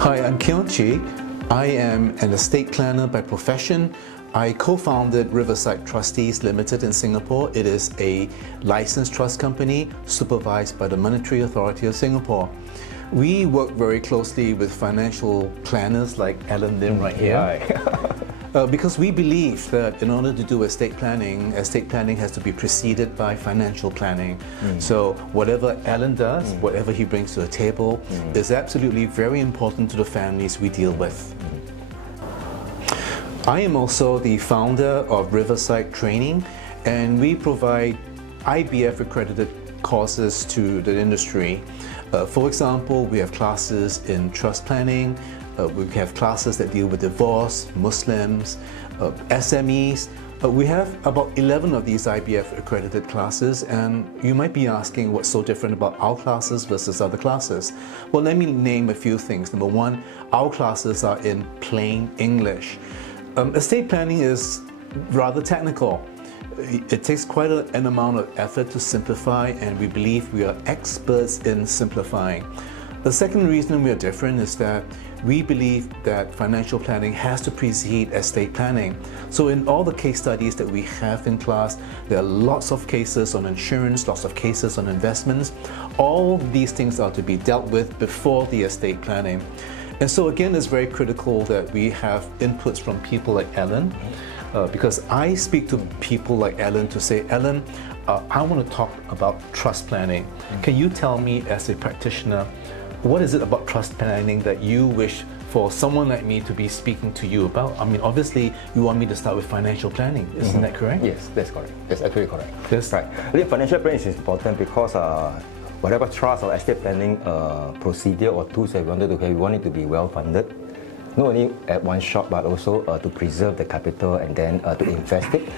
Hi, I'm Keon Chee. I am an estate planner by profession. I co-founded Riverside Trustees Limited in Singapore. It is a licensed trust company supervised by the Monetary Authority of Singapore. We work very closely with financial planners like Allen Lim right here. Because we believe that in order to do estate planning has to be preceded by financial planning. So whatever Allen does, whatever he brings to the table is absolutely very important to the families we deal with. I am also the founder of Riverside Training, and we provide IBF-accredited courses to the industry. For example, we have classes in trust planning, we have classes that deal with divorce, Muslims, SMEs. We have about 11 of these IBF-accredited classes, and you might be asking what's so different about our classes versus other classes. Well, let me name a few things. Number one, our classes are in plain English. Estate planning is rather technical. It takes quite an amount of effort to simplify, and we believe we are experts in simplifying. The second reason we are different is that we believe that financial planning has to precede estate planning. So in all the case studies that we have in class, there are lots of cases on insurance, lots of cases on investments. All these things are to be dealt with before the estate planning. And so again, it's very critical that we have inputs from people like Allen, because I speak to people like Allen to say, Allen, I want to talk about trust planning. Can you tell me as a practitioner, what is it about trust planning that you wish for someone like me to be speaking to you about? I mean, obviously, you want me to start with financial planning, isn't that correct? Yes, that's correct. That's actually correct. Yes. Right. I think financial planning is important because whatever trust or estate planning procedure or tools that we wanted to have, we want it to be well funded. Not only at one shot, but also to preserve the capital and then to invest it,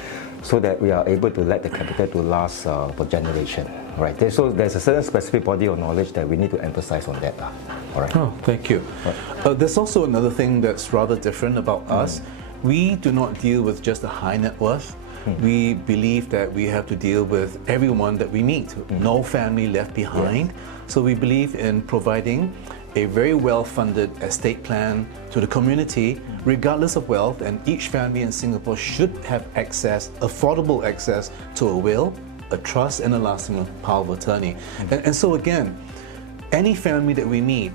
so that we are able to let the capital to last for generation. Right. So there's a certain specific body of knowledge that we need to emphasize on that. All right. Oh, thank you. Right. There's also another thing that's rather different about us. We do not deal with just the high net worth. We believe that we have to deal with everyone that we meet, no family left behind. Yes. So we believe in providing a very well-funded estate plan to the community, regardless of wealth, and each family in Singapore should have access, affordable access to a will, a trust, and a lasting power of attorney. And so again, any family that we meet,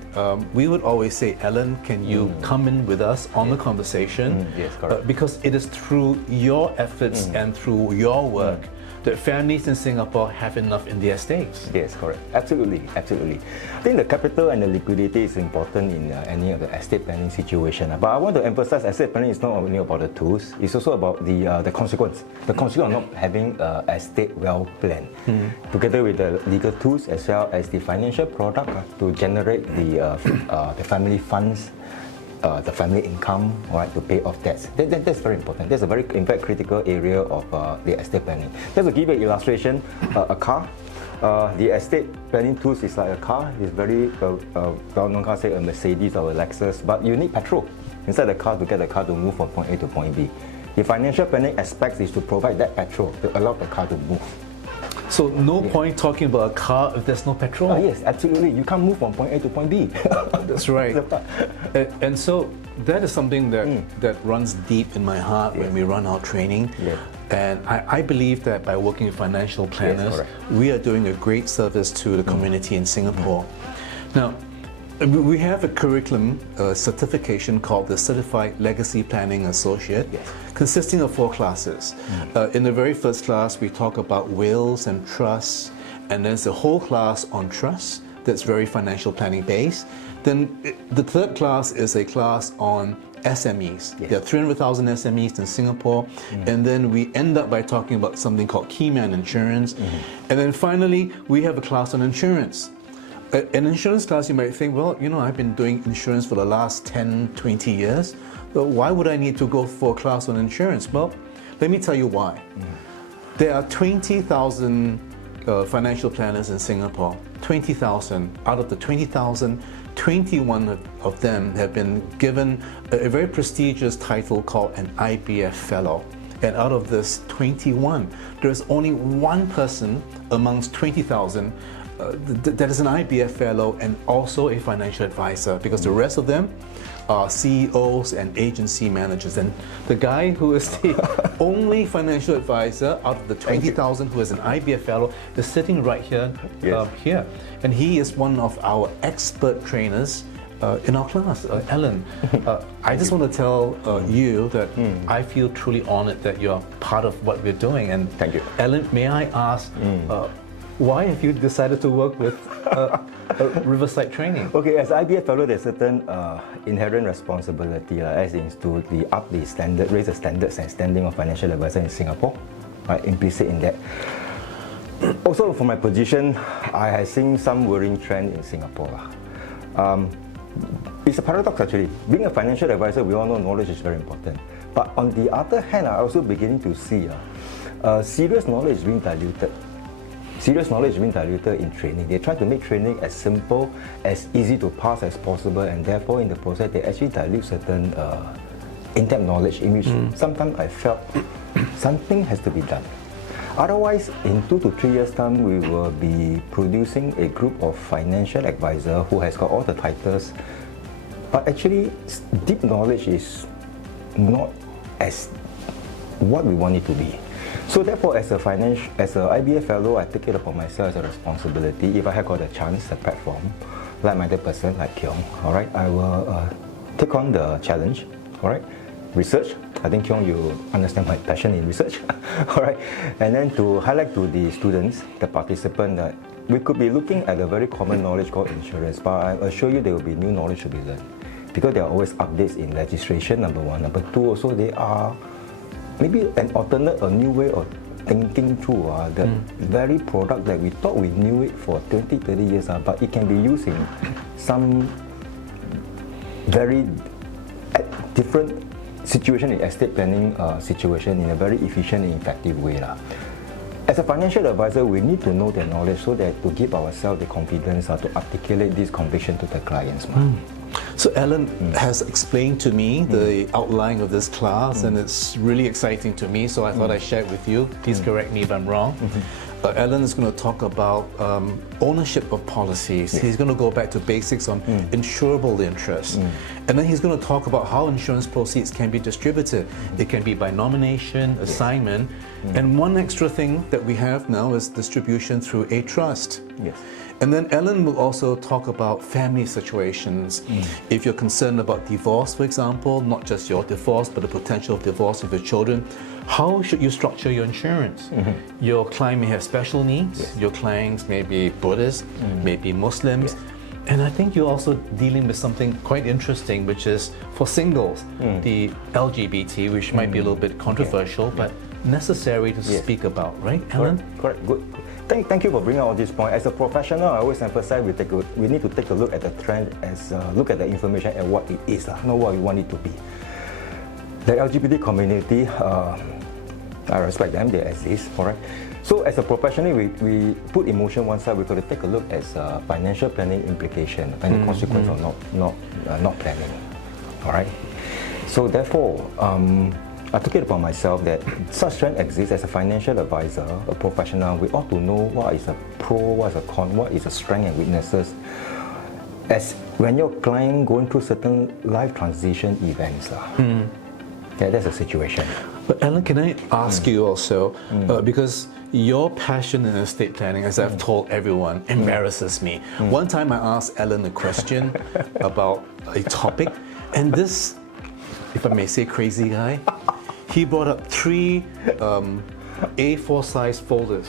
we would always say, Allen, can you come in with us on the conversation? Yes, correct. Because it is through your efforts and through your work that families in Singapore have enough in their estates. Yes, correct. Absolutely, absolutely. I think the capital and the liquidity is important in any of the estate planning situation. But I want to emphasize estate planning is not only about the tools, it's also about the consequence. The consequence of not having estate well planned, together with the legal tools as well as the financial product to generate the family funds, the family income, right, to pay off debts. That's very important. That's a very, in fact, critical area of the estate planning. Just to give you an illustration, a car, the estate planning tools is like a car. It's very well-known car, say a Mercedes or a Lexus, but you need petrol inside the car to get the car to move from point A to point B. The financial planning aspect is to provide that petrol to allow the car to move. So no point talking about a car if there's no petrol. Yes, absolutely. You can't move from point A to point B. That's right. And so that is something that runs deep in my heart when we run our training. And I believe that by working with financial planners, we are doing a great service to the community in Singapore. Now, we have a curriculum certification called the Certified Legacy Planning Associate, consisting of 4 classes. In the very first class, we talk about wills and trusts, and there's a whole class on trusts that's very financial planning based. Then the third class is a class on SMEs. There are 300,000 SMEs in Singapore, and then we end up by talking about something called Keyman Insurance. And then finally, we have a class on insurance. An insurance class, you might think, well, you know, I've been doing insurance for the last 10, 20 years. So why would I need to go for a class on insurance? Well, let me tell you why. There are 20,000 financial planners in Singapore. 20,000. Out of the 20,000, 21 of them have been given a very prestigious title called an IBF Fellow. And out of this 21, there's only one person amongst 20,000 that is an IBF Fellow and also a financial advisor, because the rest of them are CEOs and agency managers. And the guy who is the only financial advisor out of the 20,000 who is an IBF Fellow is sitting right here, here. And he is one of our expert trainers in our class, Allen. I just want to tell you that I feel truly honored that you're part of what we're doing. And thank you. Allen, may I ask, why have you decided to work with Riverside Training? Okay, as IBF Fellow, there's certain inherent responsibility, as is to up the standard, raise the standards and standing of financial advisor in Singapore, right, implicit in that. Also, for my position, I have seen some worrying trend in Singapore. It's a paradox actually. Being a financial advisor, we all know knowledge is very important. But on the other hand, I'm also beginning to see serious knowledge is being diluted. Serious knowledge is being diluted in training. They try to make training as simple, as easy to pass as possible, and therefore in the process they actually dilute certain in-depth knowledge in which sometimes I felt something has to be done. Otherwise, in 2 to 3 years' time, we will be producing a group of financial advisors who has got all the titles, but actually deep knowledge is not as what we want it to be. So therefore, as an IBF Fellow, I take it upon myself as a responsibility. If I have got a chance, a platform, like-minded person like Keon, all right, I will take on the challenge, all right, research. I think Keon, you understand my passion in research, all right, and then to highlight to the students, the participants, that we could be looking at a very common knowledge called insurance, but I assure you there will be new knowledge to be learned, because there are always updates in legislation, number one. Number two, also they are maybe an alternate, a new way of thinking through the very product that we thought we knew it for 20, 30 years, but it can be used in some very different situation, in estate planning situation, in a very efficient and effective way. As a financial advisor, we need to know the knowledge so that to give ourselves the confidence to articulate this conviction to the clients. So Allen has explained to me the outline of this class, and it's really exciting to me, so I thought I'd share it with you. Please correct me if I'm wrong. Allen is going to talk about ownership of policies. He's going to go back to basics on insurable interest. And then he's going to talk about how insurance proceeds can be distributed. It can be by nomination, assignment, and one extra thing that we have now is distribution through a trust. And then Allen will also talk about family situations. If you're concerned about divorce, for example, not just your divorce, but the potential of divorce of your children, how should you structure your insurance? Your client may have special needs. Your clients may be Buddhist, maybe Muslims. And I think you're also dealing with something quite interesting, which is for singles, the LGBT, which might be a little bit controversial, but necessary to speak about, right, Allen? Correct. Good. Thank you for bringing out this point. As a professional, I always emphasize we need to take a look at the trend, as look at the information and what it is, not what we want it to be. The LGBT community, I respect them, they exist, all right? So as a professional, we put emotion one side, we've got to take a look at financial planning implication and the consequence of not planning, all right? So therefore, I took it upon myself that such trend exists. As a financial advisor, a professional, we ought to know what is a pro, what is a con, what is a strength and weaknesses. As when your client going through certain life transition events, that's a situation. But Allen, can I ask you also, because your passion in estate planning, as I've told everyone, embarrasses me. One time I asked Allen a question about a topic, and this, if I may say, crazy guy, he brought up 3 A4 size folders.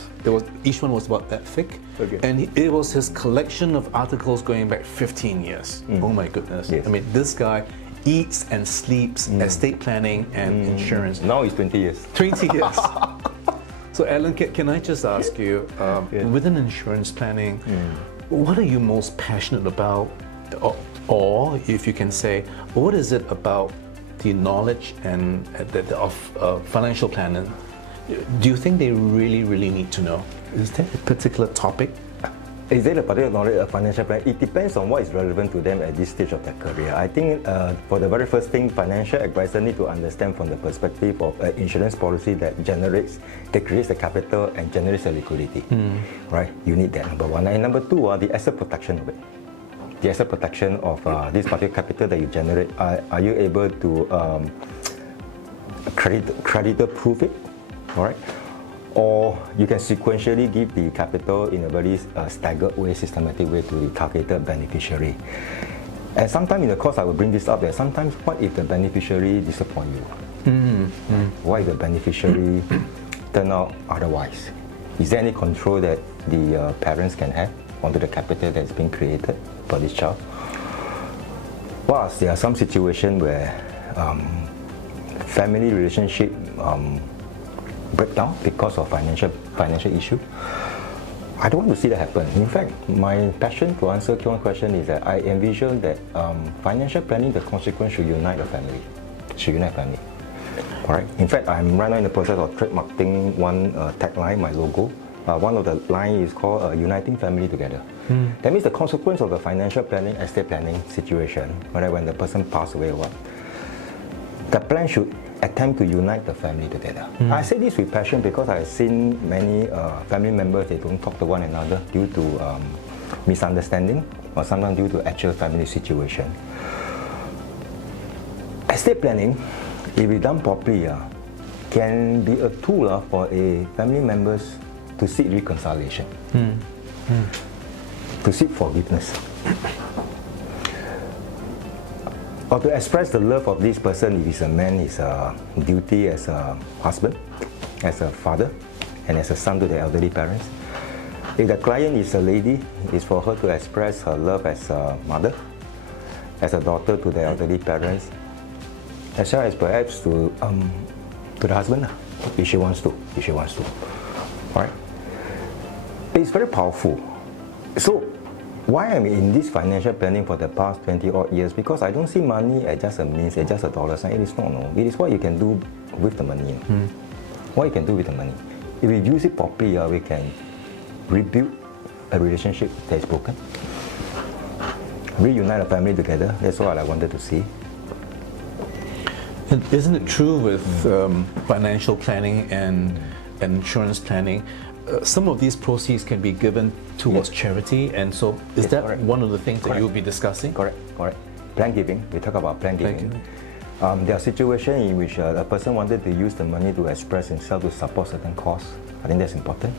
Each one was about that thick, and it was his collection of articles going back 15 years. Oh my goodness! I mean, this guy eats and sleeps estate planning and insurance. Now he's 20 years. 20 years. So Allen, can I just ask you, within insurance planning, what are you most passionate about, or if you can say, what is it about the knowledge and of financial planning? Do you think they really need to know? Is there a particular topic? Is there a particular knowledge of financial plan? It depends on what is relevant to them at this stage of their career. I think for the very first thing, financial advisor need to understand from the perspective of an insurance policy that creates the capital and generates the liquidity. Right? You need that, number one. And number two, the asset protection of it. The asset protection of this particular capital that you generate. Are you able to creditor proof it? All right? Or you can sequentially give the capital in a very staggered way, systematic way to the targeted beneficiary. And sometimes in the course I will bring this up that sometimes what if the beneficiary disappoint you? What if the beneficiary turn out otherwise? Is there any control that the parents can have onto the capital that's being created for this child? Well, there are some situations where family relationship breakdown because of financial issue. I don't want to see that happen. In fact, my passion to answer Keon's question is that I envision that financial planning, the consequence should unite the family. Should unite family. Alright. In fact, I'm right now in the process of trademarking one tagline, my logo. One of the lines is called Uniting Family Together. That means the consequence of the financial planning, estate planning situation, whether when the person passed away or what, the plan should attempt to unite the family together. I say this with passion because I've seen many family members, they don't talk to one another due to misunderstanding or sometimes due to actual family situation. Estate planning, if it's done properly, can be a tool for a family members to seek reconciliation, to seek forgiveness. Or to express the love of this person, if he's a man, his duty as a husband, as a father, and as a son to the elderly parents. If the client is a lady, it's for her to express her love as a mother, as a daughter to the elderly parents, as well as perhaps to the husband, if she wants to. All right? It's very powerful. So, why I'm in this financial planning for the past 20 odd years? Because I don't see money as just a means, as just a dollar sign. It is not, no. It is what you can do with the money. What you can do with the money. If we use it properly, we can rebuild a relationship that is broken. Reunite a family together. That's what I wanted to see. And isn't it true with financial planning and insurance planning? Some of these proceeds can be given towards charity, and so is that correct. One of the things that you'll be discussing? Correct. Plan giving, we talk about plan giving. There are situations in which a person wanted to use the money to express himself to support certain cause. I think that's important.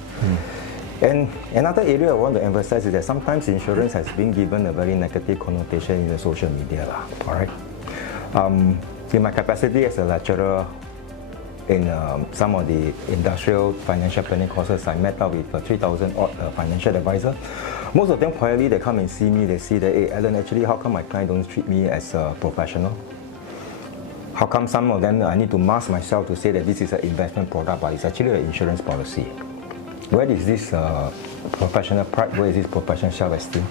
And another area I want to emphasize is that sometimes insurance has been given a very negative connotation in the social media. All right. In my capacity as a lecturer, in some of the industrial financial planning courses, I met up with 3,000 odd financial advisors. Most of them quietly, they come and see me, they see that, hey Alan, actually how come my client don't treat me as a professional? How come some of them I need to mask myself to say that this is an investment product, but it's actually an insurance policy? Where is this professional pride, where is this professional self-esteem?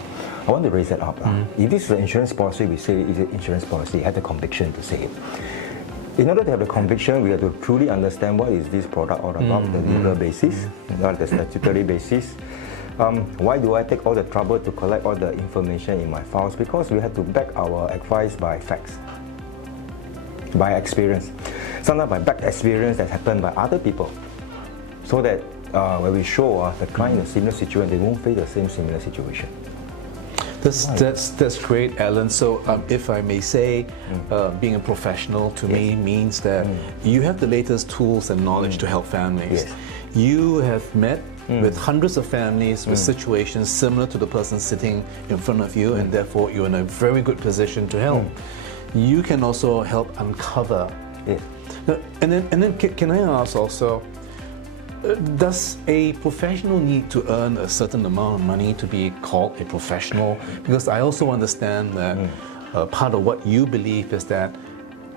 I want to raise that up. If this is an insurance policy, we say it is an insurance policy, have the conviction to say it. In order to have the conviction, we have to truly understand what is this product all about, the legal basis, not the statutory basis. Why do I take all the trouble to collect all the information in my files? Because we have to back our advice by facts, by experience. Sometimes by back experience that happened by other people. So that when we show the client in a similar situation, they won't face the same similar situation. That's great, Alan. So if I may say, being a professional to me means that you have the latest tools and knowledge to help families. You have met with hundreds of families with situations similar to the person sitting in front of you, and therefore you're in a very good position to help. You can also help uncover. And then can I ask also, does a professional need to earn a certain amount of money to be called a professional? Because I also understand that part of what you believe is that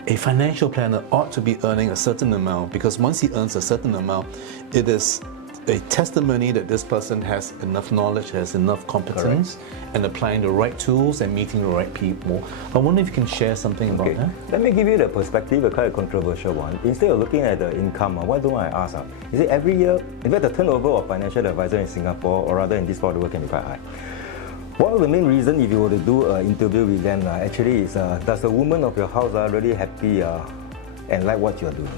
a financial planner ought to be earning a certain amount, because once he earns a certain amount, it is a testimony that this person has enough knowledge, has enough competence, and applying the right tools and meeting the right people. I wonder if you can share something about that. Let me give you the perspective, a kind of controversial one. Instead of looking at the income, why don't I ask? Is it every year, in fact, the turnover of financial advisor in Singapore, or rather in this part of the world, can be quite high. One of the main reasons, if you were to do an interview with them, actually is, does the woman of your house really happy and like what you're doing?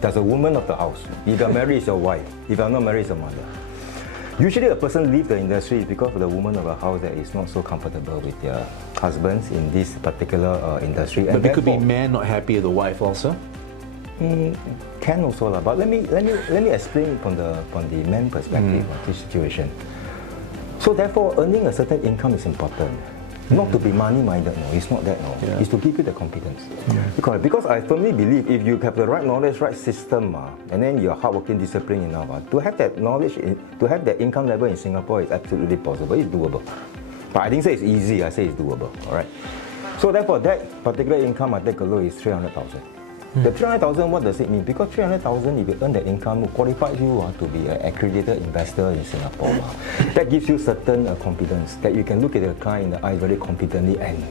Does the woman of the house, if you're married, is your wife. If you're not married, is your mother. Usually a person leaves the industry is because of the woman of the house that is not so comfortable with their husbands in this particular industry. But it could be man not happy with the wife also? Can also, but let me explain from the man perspective of this situation. So therefore, earning a certain income is important. Not to be money-minded, no, it's not that, no. Yeah. It's to give you the confidence. Because I firmly believe if you have the right knowledge, right system, and then you're hardworking, disciplined enough, to have that knowledge, to have that income level in Singapore is absolutely possible. It's doable. But I didn't say it's easy, I say it's doable, all right? So therefore, that particular income I take a look is 300,000. The 300,000, what does it mean? Because 300,000, if you earn the income, qualifies you to be an accredited investor in Singapore. That gives you certain confidence that you can look at the client in the eye very confidently, and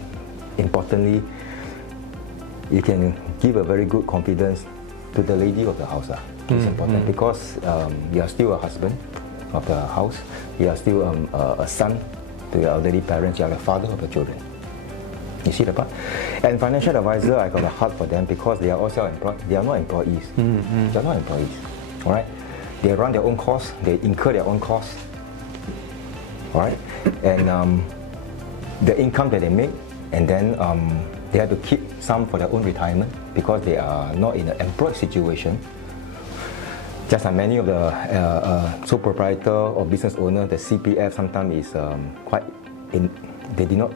importantly, you can give a very good confidence to the lady of the house. It's important because you are still a husband of the house, you are still a son to your elderly parents, you are the father of the children. You see the part? And financial advisor, I got a heart for them because they are all self-employed. They are not employees. They are not employees. All right? They run their own costs. They incur their own costs. All right? And the income that they make, and then they have to keep some for their own retirement because they are not in an employed situation. Just like many of the sole proprietor or business owner, the CPF sometimes is they did not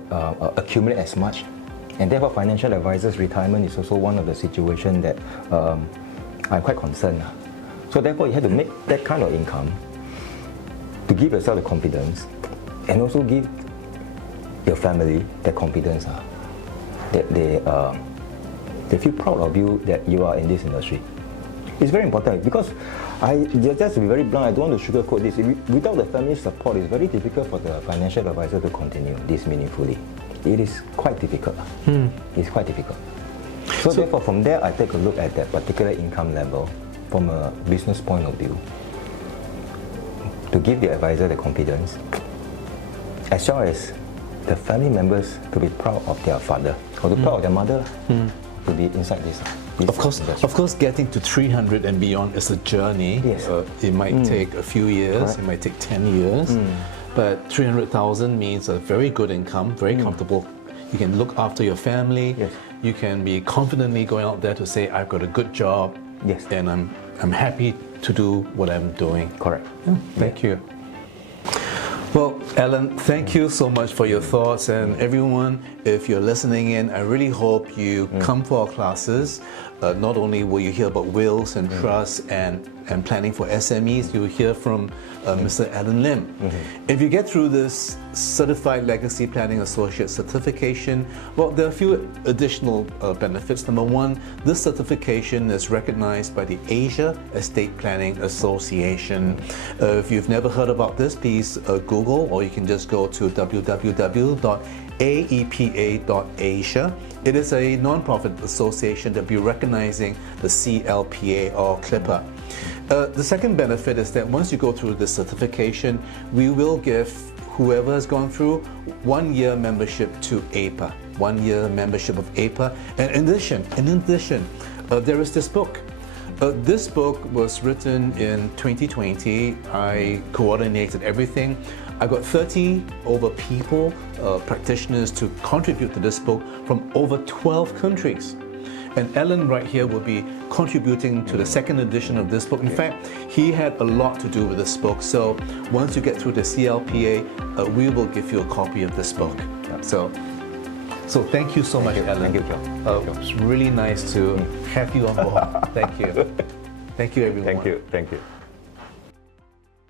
accumulate as much, and therefore financial advisors' retirement is also one of the situations that I'm quite concerned. So therefore you have to make that kind of income to give yourself the confidence, and also give your family the confidence that they feel proud of you, that you are in this industry. It's very important because just to be very blunt, I don't want to sugarcoat this. Without the family support, it's very difficult for the financial advisor to continue this meaningfully. It is quite difficult. It's quite difficult. So therefore, from there, I take a look at that particular income level from a business point of view to give the advisor the confidence, as well as the family members to be proud of their father or to be proud of their mother to be inside this. Of course, getting to 300 and beyond is a journey. Yes. It might take a few years, it might take 10 years, but 300,000 means a very good income, very comfortable. You can look after your family. Yes. You can be confidently going out there to say, I've got a good job, Yes. and I'm happy to do what I'm doing. Correct. Thank you. Well, Allen, thank you so much for your thoughts, and everyone, if you're listening in, I really hope you come for our classes. Not only will you hear about wills and trusts and planning for SMEs, you'll hear from Mr. Allen Lim. If you get through this Certified Legacy Planning Associate certification, well, there are a few additional benefits. Number one, this certification is recognized by the Asia Estate Planning Association. If you've never heard about this, please Google, or you can just go to www.aepa.asia. It is a non-profit association that will be recognizing the CLPA or CLIPA. The second benefit is that once you go through this certification, we will give whoever has gone through 1 year membership to APA, 1 year membership of APA. And in addition, there is this book. This book was written in 2020. I coordinated everything. I got 30 over people, practitioners, to contribute to this book from over 12 countries. And Allen right here will be contributing to the second edition of this book. In fact, he had a lot to do with this book. So once you get through the CLPA, we will give you a copy of this book. So thank you so much, Allen. Thank you, John. It's really nice to have you on board. Thank you. Thank you, everyone. Thank you.